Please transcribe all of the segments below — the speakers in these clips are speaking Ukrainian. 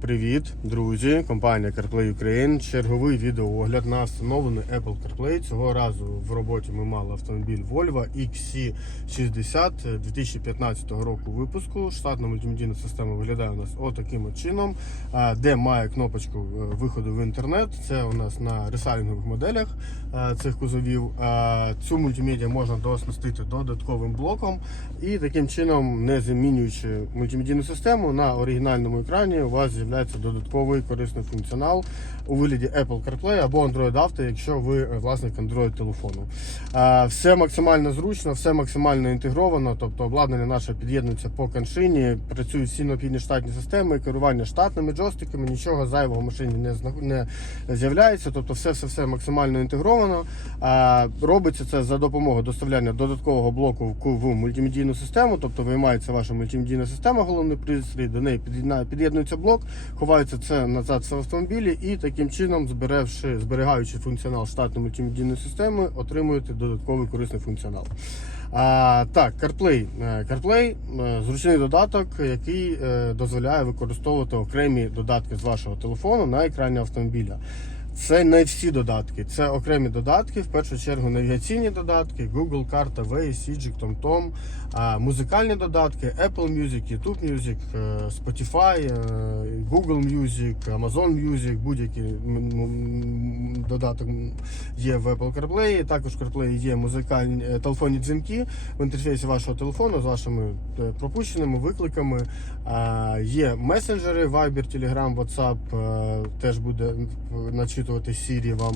Привіт, друзі! Компанія CarPlay Ukraine. Черговий відеоогляд на встановлений Apple CarPlay. Цього разу в роботі ми мали автомобіль Volvo XC60 2015 року випуску. Штатна мультимедійна система виглядає у нас отаким от чином, де має кнопочку е, виходу в інтернет. Це у нас на ресайлінгових моделях е, цих кузовів. Цю мультимедіа можна дооснастити додатковим блоком і таким чином, не замінюючи мультимедійну систему, на оригінальному екрані у вас з'являється додатковий корисний функціонал у вигляді Apple CarPlay або Android Auto, якщо ви е, власник Android телефону. Все максимально зручно, все максимально інтегровано, тобто обладнання наше під'єднується по коншині, працюють всі необхідні штатні системи, керування штатними джойстиками, нічого зайвого в машині не не з'являється. Тобто, все все все максимально інтегровано. Робиться це за допомогою доставляння додаткового блоку в мультимедійну систему, тобто виймається ваша мультимедійна система, головний пристрій, до неї під'єднується блок, ховається це назад в автомобілі, і таким чином, зберегши, зберігаючи функціонал штатної мультимедійної системи, отримуєте додатковий корисний функціонал. А, так, CarPlay. Е, CarPlay е, зручний додаток, який е, дозволяє використовувати окремі додатки з вашого телефону на екрані автомобіля. Це не всі додатки, це окремі додатки, в першу чергу навігаційні додатки, Google карта, Waze, Sijik, TomTom, музикальні додатки, Apple Music, YouTube Music, е, Spotify, е, Google Music, Amazon Music, будь-який додаток є в Apple CarPlay. Також в CarPlay є музикальні е, телефонні дзвінки в інтерфейсі вашого телефону з вашими пропущеними викликами. Є месенджери, Viber, Telegram, WhatsApp, теж буде начитувати Siri вам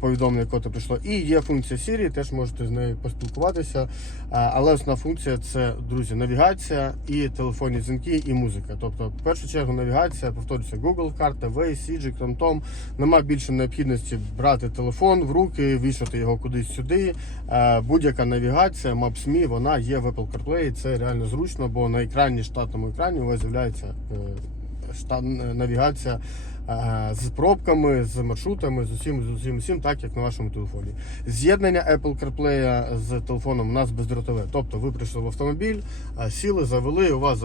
повідомлення, яке прийшло. І є функція Siri, теж можете з нею поспілкуватися. Але основна функція це, друзі, навігація і телефонні дзвінки, і музика. Тобто, в першу чергу, навігація, повторюся, Google карта, Waze, Sijik, TomTom. Нема більше необхідності брати телефон в руки, вішати його кудись сюди. Е, Будь-яка навігація, Maps.me, вона є в Apple CarPlay. Це реально зручно, бо на екрані, штатному екрані у вас з'являється е, навігація з пробками, з маршрутами, з усім, з усім, усім, так як на вашому телефоні. З'єднання Apple CarPlay з телефоном у нас бездротове. Тобто ви прийшли в автомобіль, е, сіли, завели, у вас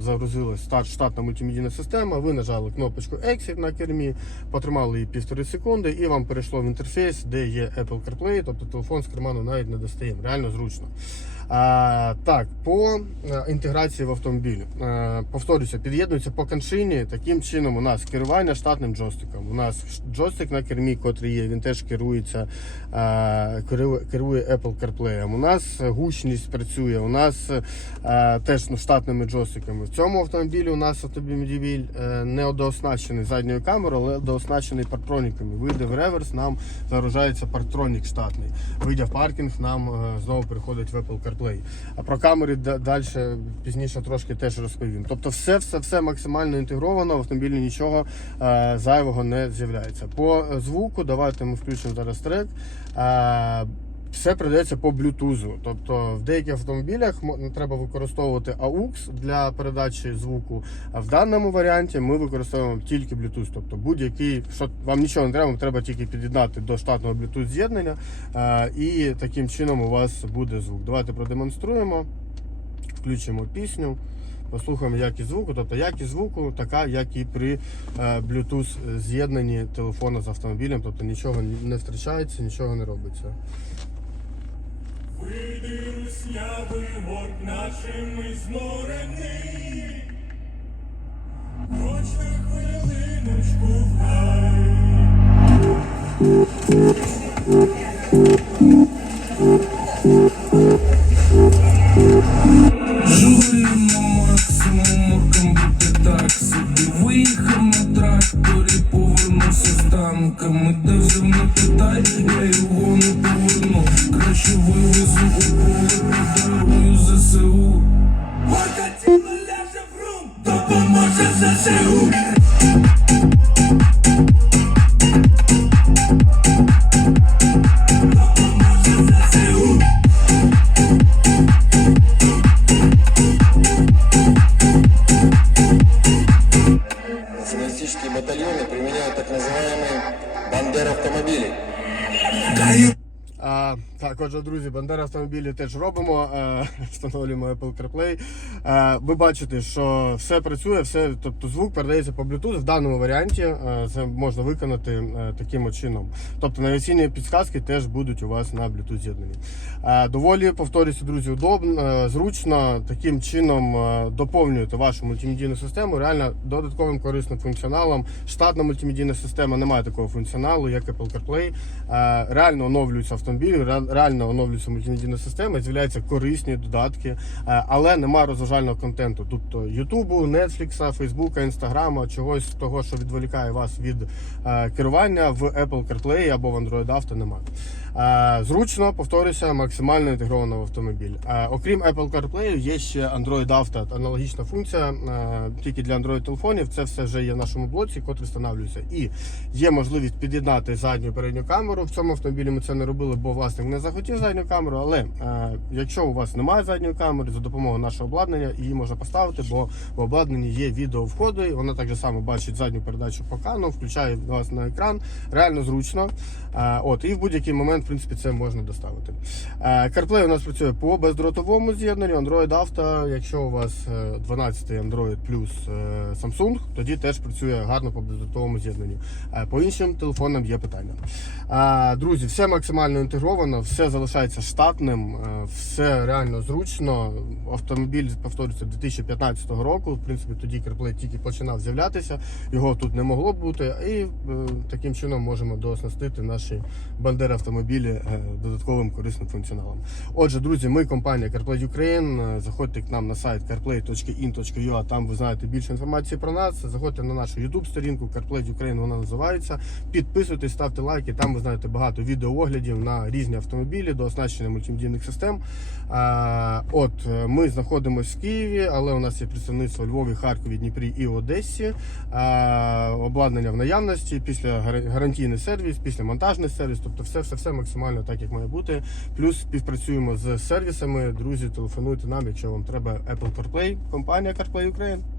загрузили, штатна мультимедійна система, ви нажали кнопочку Exit на кермі, потримали її півтори секунди, і вам перейшло в інтерфейс, де є Apple CarPlay, тобто телефон з карману навіть не достаємо. Реально зручно. Так, по е, інтеграції в автомобіль. Е, повторюся, під'єднується по коншині. Таким чином, у нас керування штатним джойстиком. У нас джойстик на кермі, котрий є, він теж керується, е, керує, Apple CarPlay. У нас гучність працює, у нас теж ну, штатними джойстиками. В цьому автомобілі у нас автомобіль не дооснащений задньою камерою, але дооснащений партроніками. Вийде в реверс, нам загружається партронік штатний. Вийде в паркінг, нам знову приходить в Apple CarPlay. А про камери далі пізніше трошки теж розповім. Тобто, все, все, все максимально інтегровано, в автомобілі нічого е, зайвого не з'являється. По е, звуку, давайте ми включимо зараз трек. Все передається по Bluetooth. Тобто в деяких автомобілях треба використовувати AUX для передачі звуку. А в даному варіанті ми використовуємо тільки Bluetooth. Тобто будь-який, що вам нічого не треба, вам треба тільки під'єднати до штатного Bluetooth з'єднання. І таким чином у вас буде звук. Давайте продемонструємо, включимо пісню. Послухаємо якість звуку, тобто якість звуку така, як і при е, Bluetooth з'єднанні телефона з автомобілем, тобто нічого не втрачається, нічого не робиться. Вийди руснявий год нашими знурений, Хоч на хвилиночку в гай. Журимо Де взяв не питай, я його не поверну Краще вивезу у поле, подарую ЗСУ Горька тіло ляже в рум, допоможе ЗСУ. Батальоны применяют так называемые бандер-автомобили. Даю А, так, отже, друзі, Бандера автомобілі теж робимо, е, встановлюємо Apple CarPlay. Е, ви бачите, що все працює, все, тобто звук передається по Bluetooth. В даному варіанті е, це можна виконати е, таким чином. Тобто навігаційні підсказки теж будуть у вас на Bluetooth з'єднані. Доволі, повторюся, друзі, удобно, зручно. Таким чином доповнюєте вашу мультимедійну систему реально додатковим корисним функціоналом. Штатна мультимедійна система не має такого функціоналу, як Apple CarPlay. Е, Реально оновлюються автомобілі, ре- реально оновлюється мультимедійна система, з'являються корисні додатки, е, але немає розважального контенту. Тобто Ютубу, Нетфлікса, Фейсбука, Інстаграма, чогось того, що відволікає вас від е, керування в Apple CarPlay або в Android Auto немає. Е, Зручно, повторюся, максимально інтегровано в автомобіль. Е, Окрім Apple CarPlay, є ще Android Auto, аналогічна функція, е, тільки для Android телефонів. Це все вже є в нашому блоці, котрий встановлюється. І є можливість під'єднати задню передню камеру. В цьому автомобілі ми це не робили, бо власник не захотів задню камеру. Але якщо у вас немає задньої камери, за допомогою нашого обладнання її можна поставити, бо в обладнанні є відео входи. Вона так само бачить задню передачу по кану, включає вас на екран. Реально зручно. От і в будь-який момент, в принципі, це можна доставити. Е, CarPlay у нас працює по бездротовому з'єднанню. Android Auto, якщо у вас е, 12 Android плюс е, Samsung, тоді теж працює гарно по бездротовому з'єднанню. Е, По іншим телефонам є питання. Е, Друзі, все максимально інтегровано, все залишається штатним, е, все реально зручно. Автомобіль повторюється 2015 року. В принципі, тоді CarPlay тільки починав з'являтися, його тут не могло бути, і е, таким чином можемо дооснастити наші бандери автомобілі е, додатковим корисним функціоналом. Отже, друзі, ми компанія CarPlay Ukraine. Е, Заходьте к нам на сайт carplay.in.ua, там ви знаєте більше інформації про нас. Заходьте на нашу YouTube сторінку CarPlay Ukraine, вона називається. Підписуйтесь, ставте лайки. Там ви знаєте багато відеооглядів на різні автомобілі до оснащення мультимедійних систем. От е, ми знаходимося в Києві, але у нас є представництво Львові, Харкові, Дніпрі і Одесі. Обладнання в наявності, після гарантійний сервіс, після монтажний сервіс, тобто все, все, все максимально так, як має бути. Плюс співпрацюємо з сервісами. Друзі, телефонуйте нам, якщо вам треба Apple CarPlay, компанія CarPlay Ukraine.